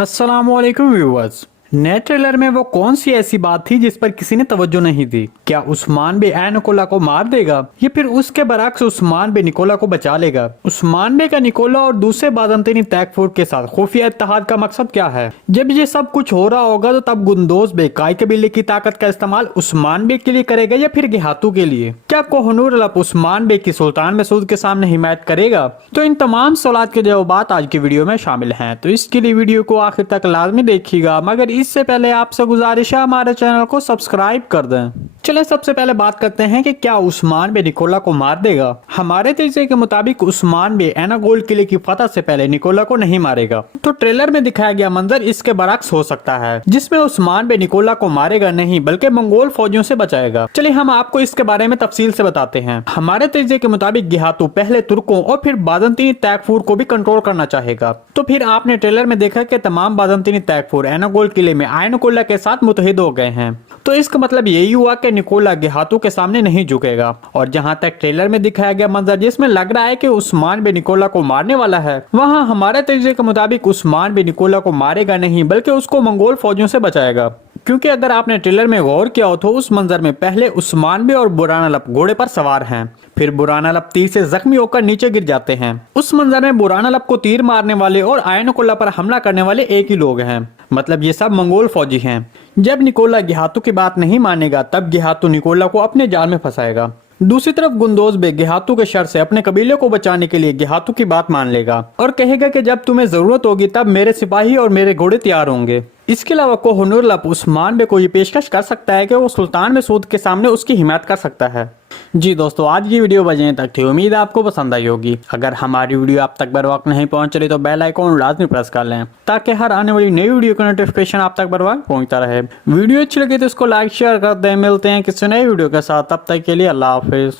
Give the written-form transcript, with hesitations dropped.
अस्सलामुअलैकुम व्यूअर्स। नए ट्रेलर में वो कौन सी ऐसी बात थी जिस पर किसी ने तवज्जो नहीं दी? क्या उस्मान बे ए निकोला को मार देगा या फिर उसके बरक्स उस्मान बे निकोला को बचा लेगा? उस्मान बे का निकोला और दूसरे बाज़ंतीनी तैकफूर के साथ खुफिया इत्तेहाद का मकसद क्या है? जब ये सब कुछ हो रहा होगा तो तब गुंदोज बे काय कबीले की ताकत का इस्तेमाल उस्मान बे के लिए करेगा या फिर गेहातू के लिए? क्या कोहनूर अलप उस्मान बे की सुल्तान मसूद के सामने हिमायत करेगा? तो इन तमाम सवालात के जवाब आज की वीडियो में शामिल हैं, तो इसके लिए वीडियो को आखिर तक लाजमी देखिएगा। मगर इससे पहले आपसे गुजारिश है हमारे चैनल को सब्सक्राइब कर दें। चले सबसे पहले बात करते हैं कि क्या उस्मान बे निकोला को मार देगा। हमारे तजज़िये के मुताबिक उस्मान बे एनागोल किले की फतह से पहले निकोला को नहीं मारेगा। तो ट्रेलर में दिखाया गया मंजर इसके बरक्स हो सकता है, जिसमें उस्मान बे निकोला को मारेगा नहीं बल्कि मंगोल फौजियों से बचाएगा। चलिए हम आपको इसके बारे में तफसील से बताते हैं। हमारे तजज़िये के मुताबिक गेहातू पहले तुर्कों और फिर बाज़ंतीनी तैकफूर को भी कंट्रोल करना चाहेगा। तो फिर आपने ट्रेलर में देखा कि तमाम बाज़ंतीनी तैकफूर एनागोल किले में निकोला के साथ मुतहिद हो गए हैं। तो इसका मतलब यही हुआ कि निकोला गेहातू के सामने नहीं झुकेगा। और जहां तक ट्रेलर में दिखाया गया मंजर जिसमें लग रहा है कि उस्मान बे निकोला को मारने वाला है, वहां हमारे तजज़िये के मुताबिक उस्मान बे निकोला को मारेगा नहीं बल्कि उसको मंगोल फौजियों से बचाएगा। क्योंकि अगर आपने ट्रेलर में गौर किया हो तो उस मंजर में पहले उस्मान बे और बुरान अलप घोड़े पर सवार हैं, फिर बुरान अलप तीर से जख्मी होकर नीचे गिर जाते हैं। उस मंजर में बुरान अलप को तीर मारने वाले और निकोला पर हमला करने वाले एक ही लोग हैं, मतलब ये सब मंगोल फौजी हैं। जब निकोला गेहातू की बात नहीं मानेगा तब गेहातू निकोला को अपने जाल में फंसाएगा। दूसरी तरफ गुंदोज बे गेहातू के शर से अपने कबीले को बचाने के लिए गेहातू की बात मान लेगा और कहेगा कि जब तुम्हें जरूरत होगी तब मेरे सिपाही और मेरे घोड़े तैयार होंगे। इसके अलावा कोहनूर अलप उस्मान बे को ये पेशकश कर सकता है कि वो सुल्तान मसूद के सामने उसकी हिमायत कर सकता है। जी दोस्तों, आज की वीडियो बजे तक थी। उम्मीद है आपको पसंद आई होगी। अगर हमारी वीडियो आप तक बर वक्त नहीं पहुंच रही तो बेल आइकॉन लाजमी प्रेस कर लें ताकि हर आने वाली नई वीडियो का नोटिफिकेशन आप तक बर वक्त पहुंचता रहे। वीडियो अच्छी लगी तो इसको लाइक शेयर कर दें। मिलते हैं किसी नई वीडियो के साथ, तब तक के लिए अल्लाह हाफिज।